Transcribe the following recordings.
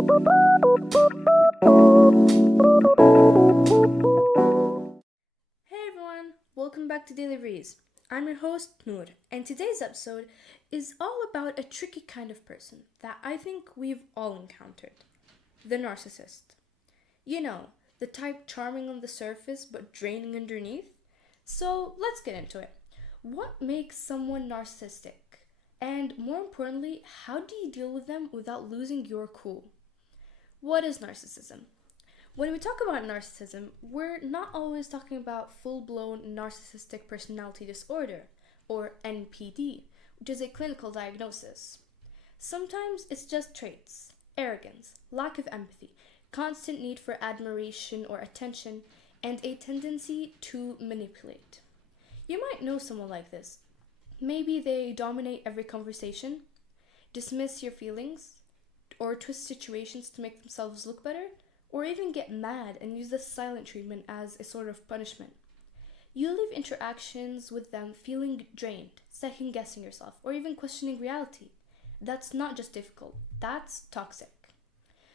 Hey everyone, welcome back to Daily Breeze. I'm your host Noor, and today's episode is all about a tricky kind of person that I think we've all encountered: the narcissist. You know, the type charming on the surface but draining underneath. So let's get into it. What makes someone narcissistic? And more importantly, how do you deal with them without losing your cool? What is narcissism? When we talk about narcissism, we're not always talking about full blown narcissistic personality disorder, or NPD, which is a clinical diagnosis. Sometimes it's just traits: arrogance, lack of empathy, constant need for admiration or attention, and a tendency to manipulate. You might know someone like this. Maybe they dominate every conversation, dismiss your feelings, or twist situations to make themselves look better, or even get mad and use the silent treatment as a sort of punishment. You leave interactions with them feeling drained, second guessing yourself, or even questioning reality. That's not just difficult, that's toxic.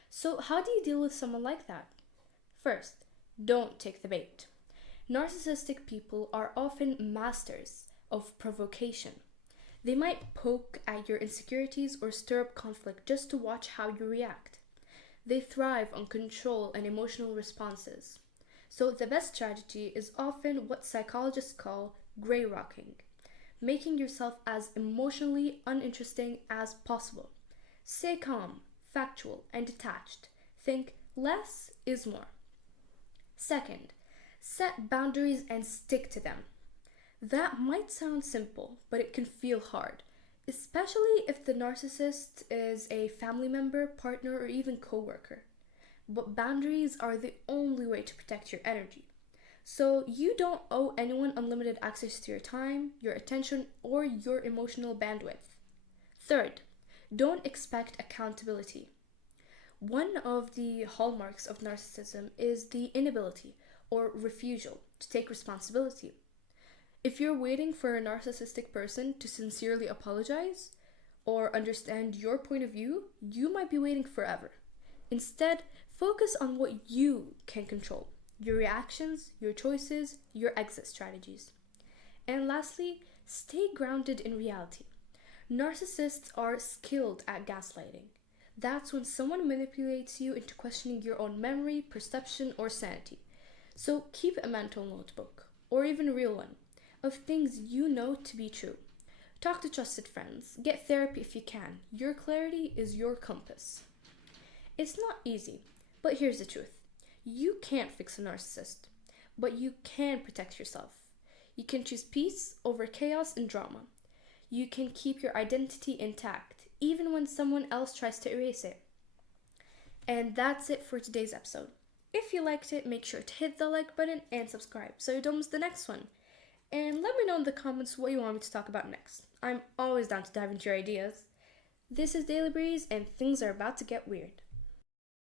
So, how do you deal with someone like that? First, don't take the bait. Narcissistic people are often masters of provocation. They might poke at your insecurities or stir up conflict just to watch how you react. They thrive on control and emotional responses. So, the best strategy is often what psychologists call gray rocking, making yourself as emotionally uninteresting as possible. Stay calm, factual, and detached. Think less is more. Second, set boundaries and stick to them. That might sound simple, but it can feel hard, especially if the narcissist is a family member, partner, or even coworker. But boundaries are the only way to protect your energy. So you don't owe anyone unlimited access to your time, your attention, or your emotional bandwidth. Third, don't expect accountability. One of the hallmarks of narcissism is the inability or refusal to take responsibility. If you're waiting for a narcissistic person to sincerely apologize or understand your point of view, you might be waiting forever. Instead, focus on what you can control: your reactions, your choices, your exit strategies. And lastly, stay grounded in reality. Narcissists are skilled at gaslighting. That's when someone manipulates you into questioning your own memory, perception, or sanity. So keep a mental notebook, or even a real one, of things you know to be true. Talk to trusted friends. Get therapy if you can. Your clarity is your compass. It's not easy, but here's the truth. You can't fix a narcissist, but you can protect yourself. You can choose peace over chaos and drama. You can keep your identity intact, even when someone else tries to erase it. And that's it for today's episode. If you liked it, make sure to hit the like button and subscribe so you don't miss the next one. And let me know in the comments what you want me to talk about next. I'm always down to dive into your ideas. This is Daily Breeze, and things are about to get weird.